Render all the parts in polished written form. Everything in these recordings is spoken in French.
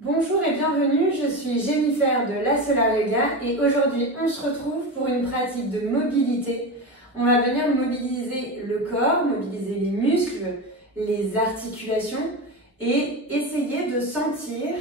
Bonjour et bienvenue, je suis Jennifer de La Solar Yoga et aujourd'hui on se retrouve pour une pratique de mobilité. On va venir mobiliser le corps, mobiliser les muscles, les articulations et essayer de sentir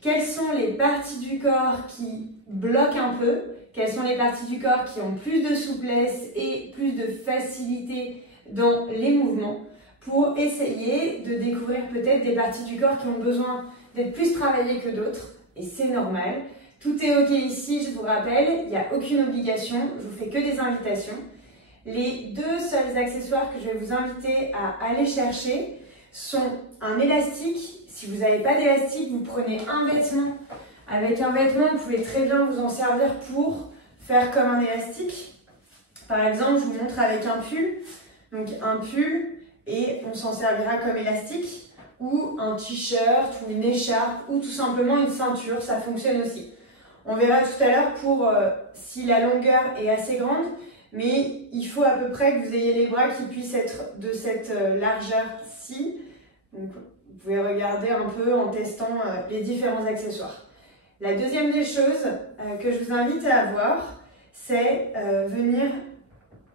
quelles sont les parties du corps qui bloquent un peu, quelles sont les parties du corps qui ont plus de souplesse et plus de facilité dans les mouvements pour essayer de découvrir peut-être des parties du corps qui ont besoin d'être plus travaillées que d'autres et c'est normal. Tout est ok ici, je vous rappelle, il n'y a aucune obligation, je vous fais que des invitations. Les deux seuls accessoires que je vais vous inviter à aller chercher sont un élastique. Si vous n'avez pas d'élastique, vous prenez un vêtement. Avec un vêtement, vous pouvez très bien vous en servir pour faire comme un élastique. Par exemple, je vous montre avec un pull. Donc un pull et on s'en servira comme élastique. Ou un t-shirt ou une écharpe ou tout simplement une ceinture, ça fonctionne aussi. On verra tout à l'heure pour si la longueur est assez grande, mais il faut à peu près que vous ayez les bras qui puissent être de cette largeur-ci. Donc vous pouvez regarder un peu en testant les différents accessoires. La deuxième des choses que je vous invite à avoir, c'est venir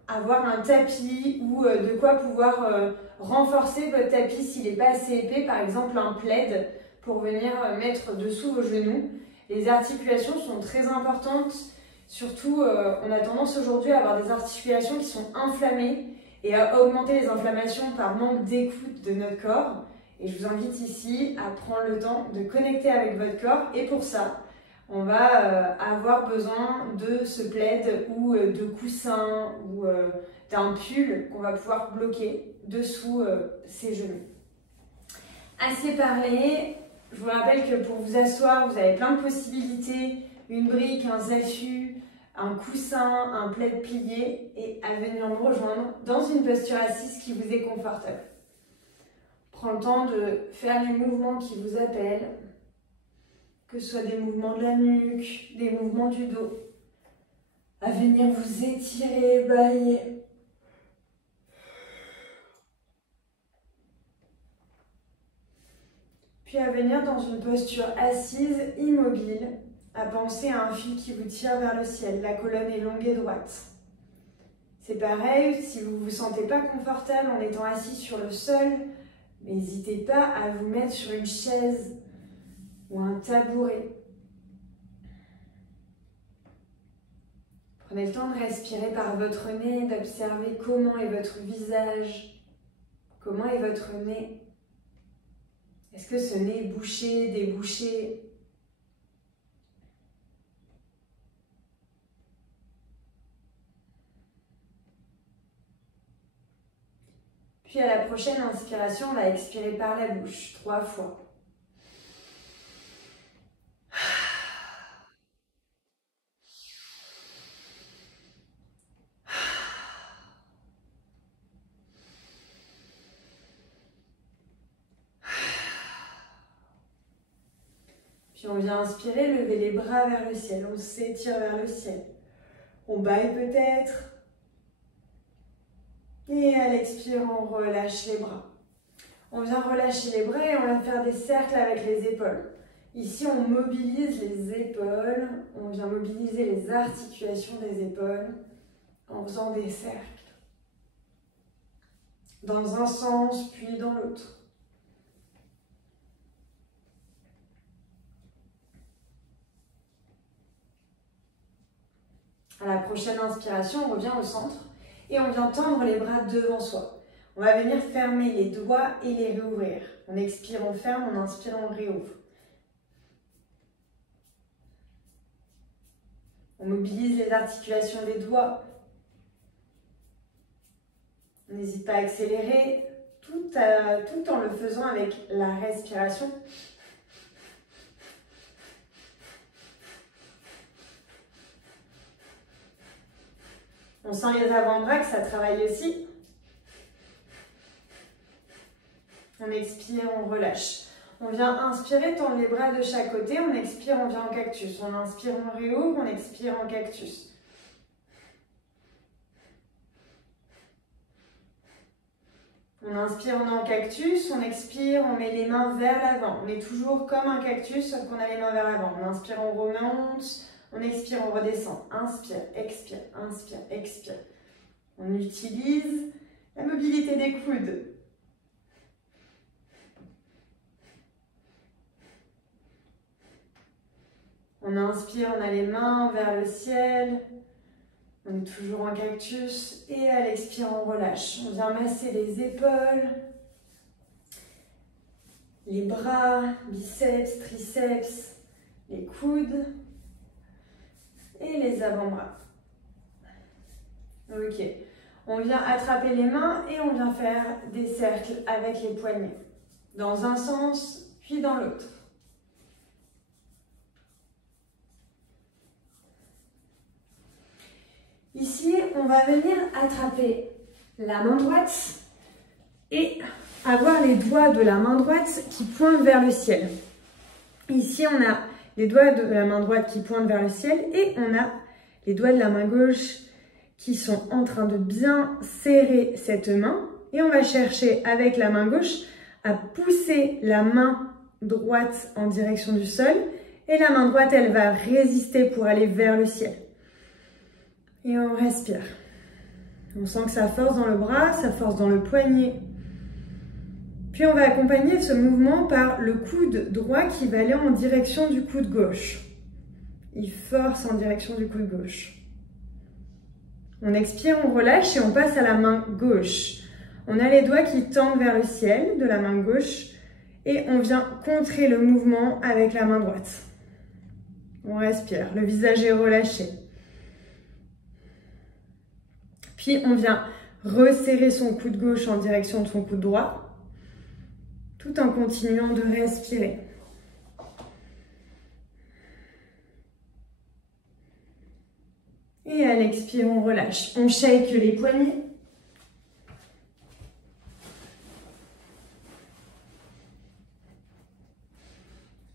avoir un tapis ou de quoi pouvoir renforcer votre tapis s'il n'est pas assez épais, par exemple un plaid pour venir mettre dessous vos genoux. Les articulations sont très importantes, surtout on a tendance aujourd'hui à avoir des articulations qui sont inflammées et à augmenter les inflammations par manque d'écoute de notre corps. Et je vous invite ici à prendre le temps de connecter avec votre corps et pour ça, on va avoir besoin de ce plaid ou de coussins ou d'un pull qu'on va pouvoir bloquer dessous ses genoux. Assez parlé, je vous rappelle que pour vous asseoir, vous avez plein de possibilités. Une brique, un zafu, un coussin, un plaid plié et à venir me rejoindre dans une posture assise qui vous est confortable. Prends le temps de faire les mouvements qui vous appellent. Que ce soit des mouvements de la nuque, des mouvements du dos, à venir vous étirer, balayer. Puis à venir dans une posture assise, immobile, à penser à un fil qui vous tire vers le ciel. La colonne est longue et droite. C'est pareil, si vous ne vous sentez pas confortable en étant assis sur le sol, n'hésitez pas à vous mettre sur une chaise ou un tabouret. Prenez le temps de respirer par votre nez, d'observer comment est votre visage, comment est votre nez. Est-ce que ce nez est bouché, débouché? Puis à la prochaine inspiration, on va expirer par la bouche 3 fois. Puis on vient inspirer, lever les bras vers le ciel, on s'étire vers le ciel. On baille peut-être. Et à l'expire, on relâche les bras. On vient relâcher les bras et on va faire des cercles avec les épaules. Ici, on mobilise les épaules, on vient mobiliser les articulations des épaules en faisant des cercles. Dans un sens, puis dans l'autre. À la prochaine inspiration, on revient au centre et on vient tendre les bras devant soi. On va venir fermer les doigts et les réouvrir. On expire, on ferme, on inspire, on réouvre. On mobilise les articulations des doigts. On n'hésite pas à accélérer, tout en le faisant avec la respiration. On sent les avant-bras que ça travaille aussi. On expire, on relâche. On vient inspirer, tendre les bras de chaque côté. On expire, on vient en cactus. On inspire, on réouvre. On expire en cactus. On inspire, on est en cactus, on expire, on met les mains vers l'avant. On est toujours comme un cactus, sauf qu'on a les mains vers l'avant. On inspire, on remonte, on expire, on redescend. Inspire, expire, inspire, expire. On utilise la mobilité des coudes. On inspire, on a les mains vers le ciel. On est toujours en cactus et à l'expire, on relâche. On vient masser les épaules, les bras, biceps, triceps, les coudes et les avant-bras. Ok. On vient attraper les mains et on vient faire des cercles avec les poignets. Dans un sens, puis dans l'autre. Ici, on va venir attraper la main droite et avoir les doigts de la main droite qui pointent vers le ciel. Ici, on a les doigts de la main droite qui pointent vers le ciel et on a les doigts de la main gauche qui sont en train de bien serrer cette main. Et on va chercher avec la main gauche à pousser la main droite en direction du sol. Et la main droite, elle va résister pour aller vers le ciel. Et on respire. On sent que ça force dans le bras, ça force dans le poignet. Puis on va accompagner ce mouvement par le coude droit qui va aller en direction du coude gauche. Il force en direction du coude gauche. On expire, on relâche et on passe à la main gauche. On a les doigts qui tendent vers le ciel de la main gauche et on vient contrer le mouvement avec la main droite. On respire, le visage est relâché. Puis on vient resserrer son coude gauche en direction de son coude droit, tout en continuant de respirer. Et à l'expire, on relâche. On shake les poignets.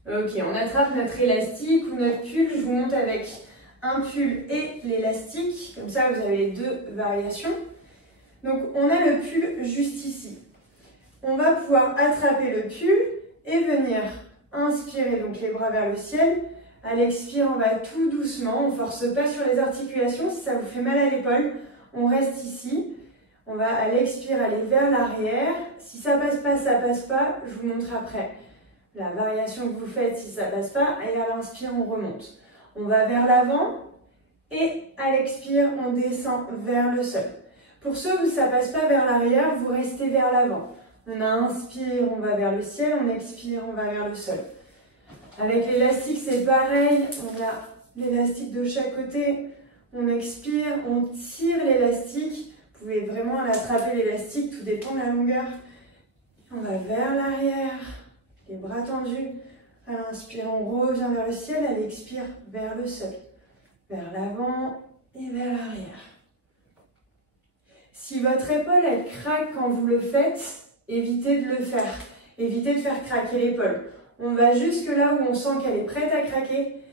Ok, on attrape notre élastique ou notre pull. Je vous montre avec un pull et l'élastique. Comme ça, vous avez les deux variations. Donc, on a le pull juste ici. On va pouvoir attraper le pull et venir inspirer donc les bras vers le ciel. À l'expire, on va tout doucement. On ne force pas sur les articulations. Si ça vous fait mal à l'épaule, on reste ici. On va à l'expire aller vers l'arrière. Si ça passe pas, ça passe pas. Je vous montre après la variation que vous faites si ça passe pas. Et à l'inspire, on remonte. On va vers l'avant et à l'expire, on descend vers le sol. Pour ceux où ça ne passe pas vers l'arrière, vous restez vers l'avant. On inspire, on va vers le ciel, on expire, on va vers le sol. Avec l'élastique, c'est pareil. On a l'élastique de chaque côté. On expire, on tire l'élastique. Vous pouvez vraiment l'attraper l'élastique, tout dépend de la longueur. On va vers l'arrière, les bras tendus. À l'inspire, on revient vers le ciel. À l'expire, vers le sol. Vers l'avant et vers l'arrière. Si votre épaule, elle craque quand vous le faites, évitez de le faire. Évitez de faire craquer l'épaule. On va jusque là où on sent qu'elle est prête à craquer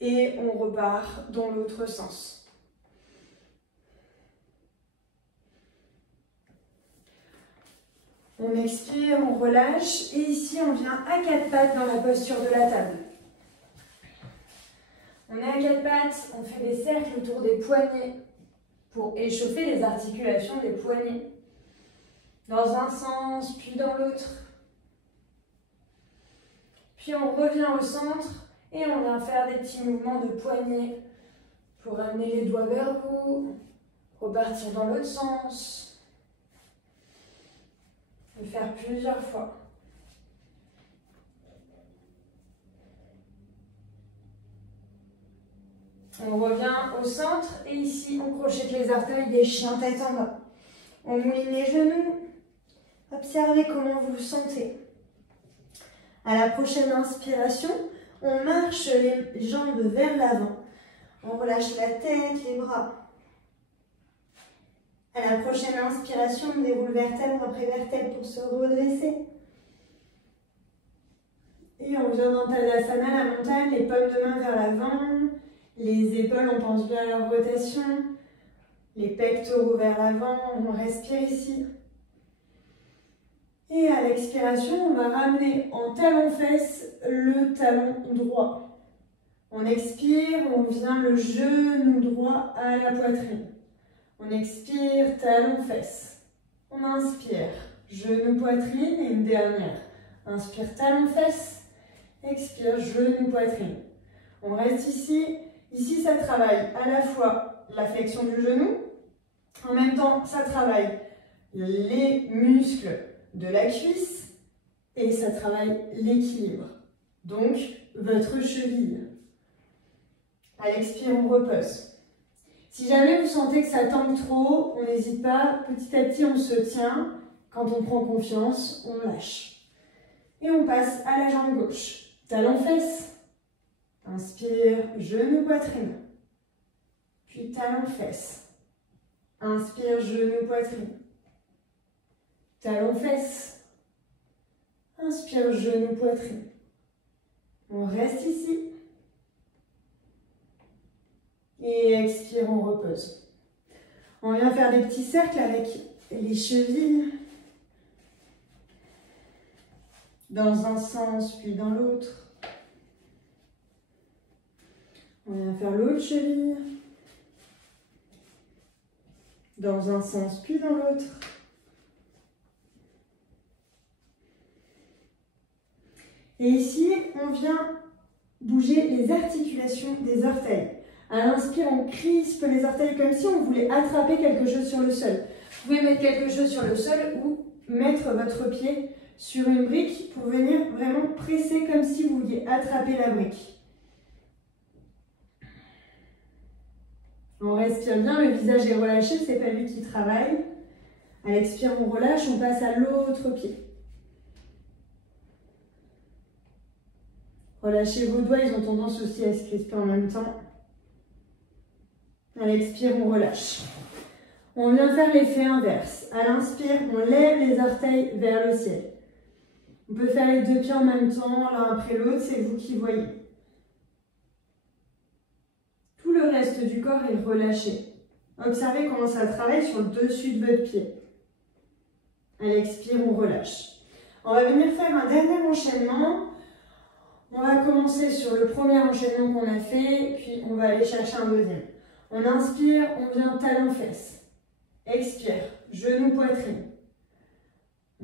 et on repart dans l'autre sens. On expire, on relâche et ici on vient à quatre pattes dans la posture de la table. On est à quatre pattes, on fait des cercles autour des poignets pour échauffer les articulations des poignets. Dans un sens, puis dans l'autre. Puis on revient au centre et on vient faire des petits mouvements de poignets pour amener les doigts vers vous, repartir dans l'autre sens. Le faire plusieurs fois. On revient au centre et ici on crochette les orteils des chiens tête en bas. On mouline les genoux. Observez comment vous vous sentez. À la prochaine inspiration, on marche les jambes vers l'avant. On relâche la tête, les bras. À la prochaine inspiration, on déroule vertèbre après vertèbre pour se redresser. Et on vient dans Tadasana, la montagne, les paumes de main vers l'avant. Les épaules, on pense bien à leur rotation. Les pectoraux vers l'avant, on respire ici. Et à l'expiration, on va ramener en talon-fesse le talon droit. On expire, on vient le genou droit à la poitrine. On expire, talon-fesse. On inspire, genou, poitrine et une dernière. Inspire, talon-fesse. Expire, genou, poitrine. On reste ici. Ici, ça travaille à la fois la flexion du genou. En même temps, ça travaille les muscles de la cuisse et ça travaille l'équilibre. Donc, votre cheville. À l'expire, on repose. Si jamais vous sentez que ça tangue trop, on n'hésite pas. Petit à petit, on se tient. Quand on prend confiance, on lâche. Et on passe à la jambe gauche. Talon-fesse. Inspire, genou, poitrine. Puis talon-fesse. Inspire, genou, poitrine. Talon-fesse. Inspire, genou, poitrine. On reste ici. Et expire, on repose. On vient faire des petits cercles avec les chevilles. Dans un sens, puis dans l'autre. On vient faire l'autre cheville. Dans un sens, puis dans l'autre. Et ici, on vient bouger les articulations des orteils. À l'inspire, on crispe les orteils comme si on voulait attraper quelque chose sur le sol. Vous pouvez mettre quelque chose sur le sol ou mettre votre pied sur une brique pour venir vraiment presser comme si vous vouliez attraper la brique. On respire bien, le visage est relâché, c'est pas lui qui travaille. À l'expire, on relâche, on passe à l'autre pied. Relâchez vos doigts, ils ont tendance aussi à se crisper en même temps. À l'expire, on relâche. On vient faire l'effet inverse. À l'inspire, on lève les orteils vers le ciel. On peut faire les deux pieds en même temps, l'un après l'autre, c'est vous qui voyez. Tout le reste du corps est relâché. Observez comment ça travaille sur le dessus de votre pied. À l'expire, on relâche. On va venir faire un dernier enchaînement. On va commencer sur le premier enchaînement qu'on a fait, puis on va aller chercher un deuxième. On inspire, on vient talon-fesse. Expire, genou, poitrine.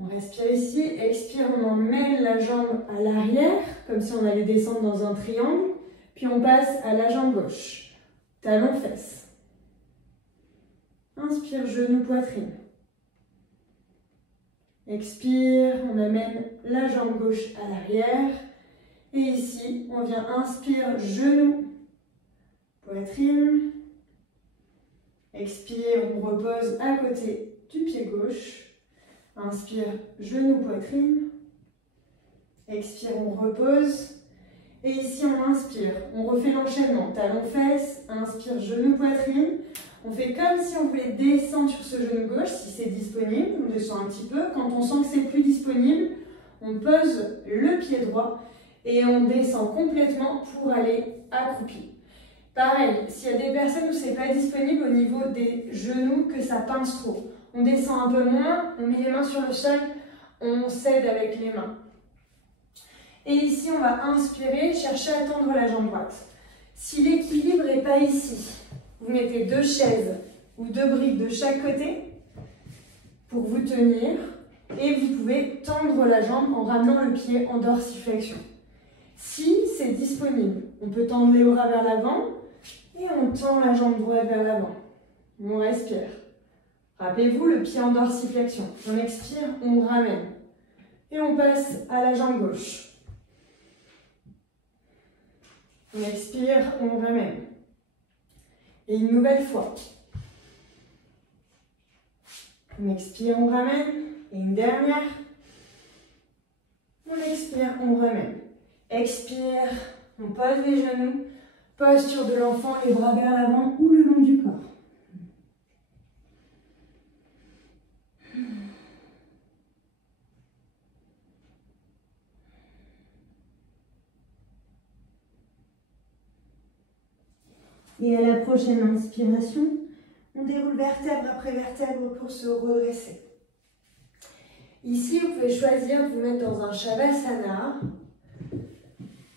On respire ici, expire, on emmène la jambe à l'arrière, comme si on allait descendre dans un triangle. Puis on passe à la jambe gauche. Talon-fesse. Inspire, genou, poitrine. Expire, on amène la jambe gauche à l'arrière. Et ici, on vient inspire, genou, poitrine. Expire, on repose à côté du pied gauche. Inspire, genou, poitrine. Expire, on repose. Et ici, on inspire. On refait l'enchaînement. Talon-fesse, inspire, genou, poitrine. On fait comme si on voulait descendre sur ce genou gauche, si c'est disponible. On descend un petit peu. Quand on sent que c'est plus disponible, on pose le pied droit et on descend complètement pour aller accroupi. Pareil, s'il y a des personnes où c'est pas disponible au niveau des genoux, que ça pince trop. On descend un peu moins, on met les mains sur le sol, on s'aide avec les mains. Et ici, on va inspirer, chercher à tendre la jambe droite. Si l'équilibre n'est pas ici, vous mettez 2 chaises ou 2 briques de chaque côté pour vous tenir. Et vous pouvez tendre la jambe en ramenant le pied en dorsiflexion. Si c'est disponible, on peut tendre les bras vers l'avant et on tend la jambe droite vers l'avant. On respire. Rappelez-vous le pied en dorsiflexion. On expire, on ramène. Et on passe à la jambe gauche. On expire, on ramène. Et une nouvelle fois. On expire, on ramène. Et une dernière. On expire, on ramène. Expire, on pose les genoux. Posture de l'enfant, les bras vers l'avant ou le long du corps. Et à la prochaine inspiration, on déroule vertèbre après vertèbre pour se redresser. Ici, vous pouvez choisir de vous mettre dans un Shavasana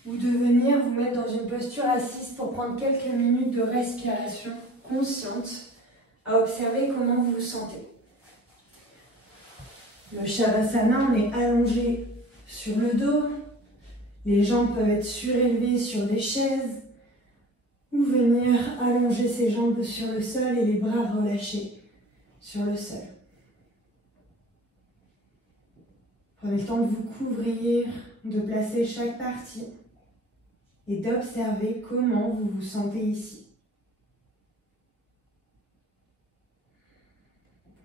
ou de venir vous mettre dans une posture assise pour prendre quelques minutes de respiration consciente à observer comment vous vous sentez. Le Shavasana, on est allongé sur le dos. Les jambes peuvent être surélevées sur des chaises ou venir allonger ses jambes sur le sol et les bras relâchés sur le sol. Prenez le temps de vous couvrir, de placer chaque partie et d'observer comment vous vous sentez ici.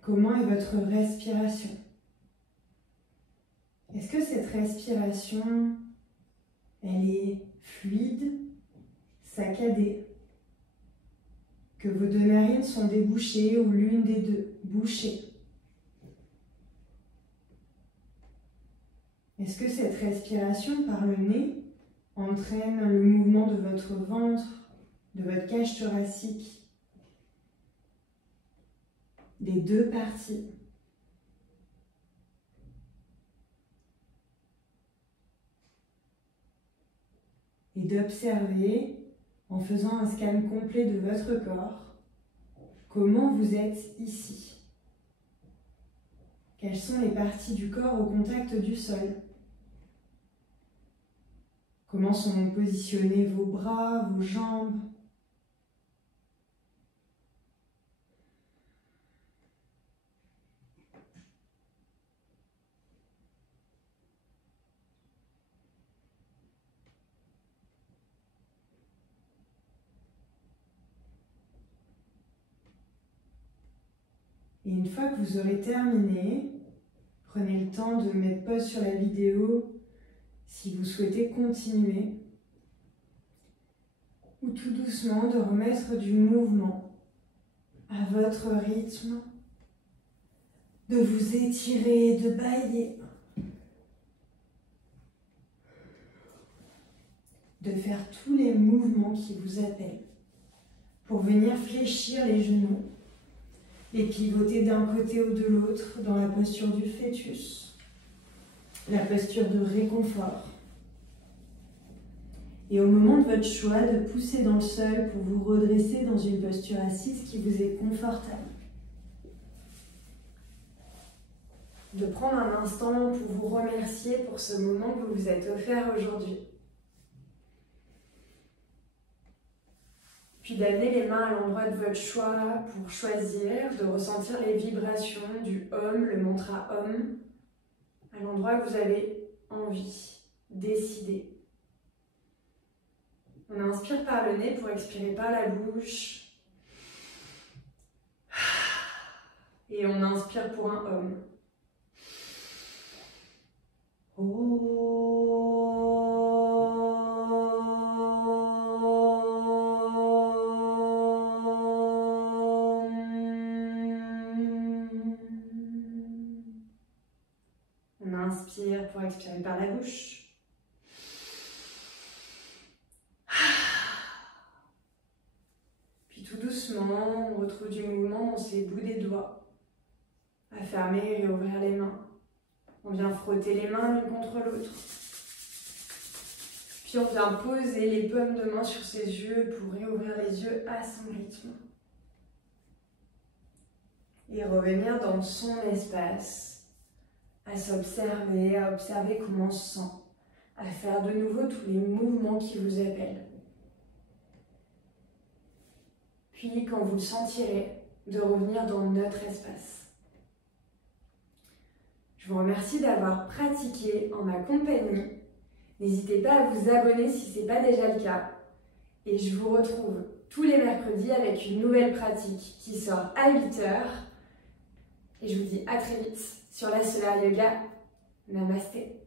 Comment est votre respiration? Est-ce que cette respiration, elle est fluide, saccadée? Que vos deux narines sont débouchées ou l'une des deux bouchée? Est-ce que cette respiration par le nez entraîne le mouvement de votre ventre, de votre cage thoracique, des deux parties? Et d'observer, en faisant un scan complet de votre corps, comment vous êtes ici. Quelles sont les parties du corps au contact du sol? Comment sont positionnés vos bras, vos jambes? Et une fois que vous aurez terminé, prenez le temps de mettre pause sur la vidéo si vous souhaitez continuer, ou tout doucement de remettre du mouvement à votre rythme, de vous étirer, de bâiller, de faire tous les mouvements qui vous appellent pour venir fléchir les genoux, les pivoter d'un côté ou de l'autre dans la posture du fœtus, la posture de réconfort. Et au moment de votre choix, de pousser dans le sol pour vous redresser dans une posture assise qui vous est confortable. De prendre un instant pour vous remercier pour ce moment que vous vous êtes offert aujourd'hui. Puis d'amener les mains à l'endroit de votre choix pour choisir, de ressentir les vibrations du Om, le mantra Om, à l'endroit que vous avez envie, décider. On inspire par le nez pour expirer par la bouche. Et on inspire pour un Om. On inspire pour expirer par la bouche. Puis tout doucement, on retrouve du mouvement dans ses bouts des doigts. À fermer et ouvrir les mains. On vient frotter les mains l'une contre l'autre. Puis on vient poser les paumes de main sur ses yeux pour réouvrir les yeux à son rythme. Et revenir dans son espace, à s'observer, à observer comment on se sent, à faire de nouveau tous les mouvements qui vous appellent. Puis, quand vous le sentirez, de revenir dans notre espace. Je vous remercie d'avoir pratiqué en ma compagnie. N'hésitez pas à vous abonner si ce n'est pas déjà le cas. Et je vous retrouve tous les mercredis avec une nouvelle pratique qui sort à 8h. Et je vous dis à très vite sur la Solar Yoga. Namasté.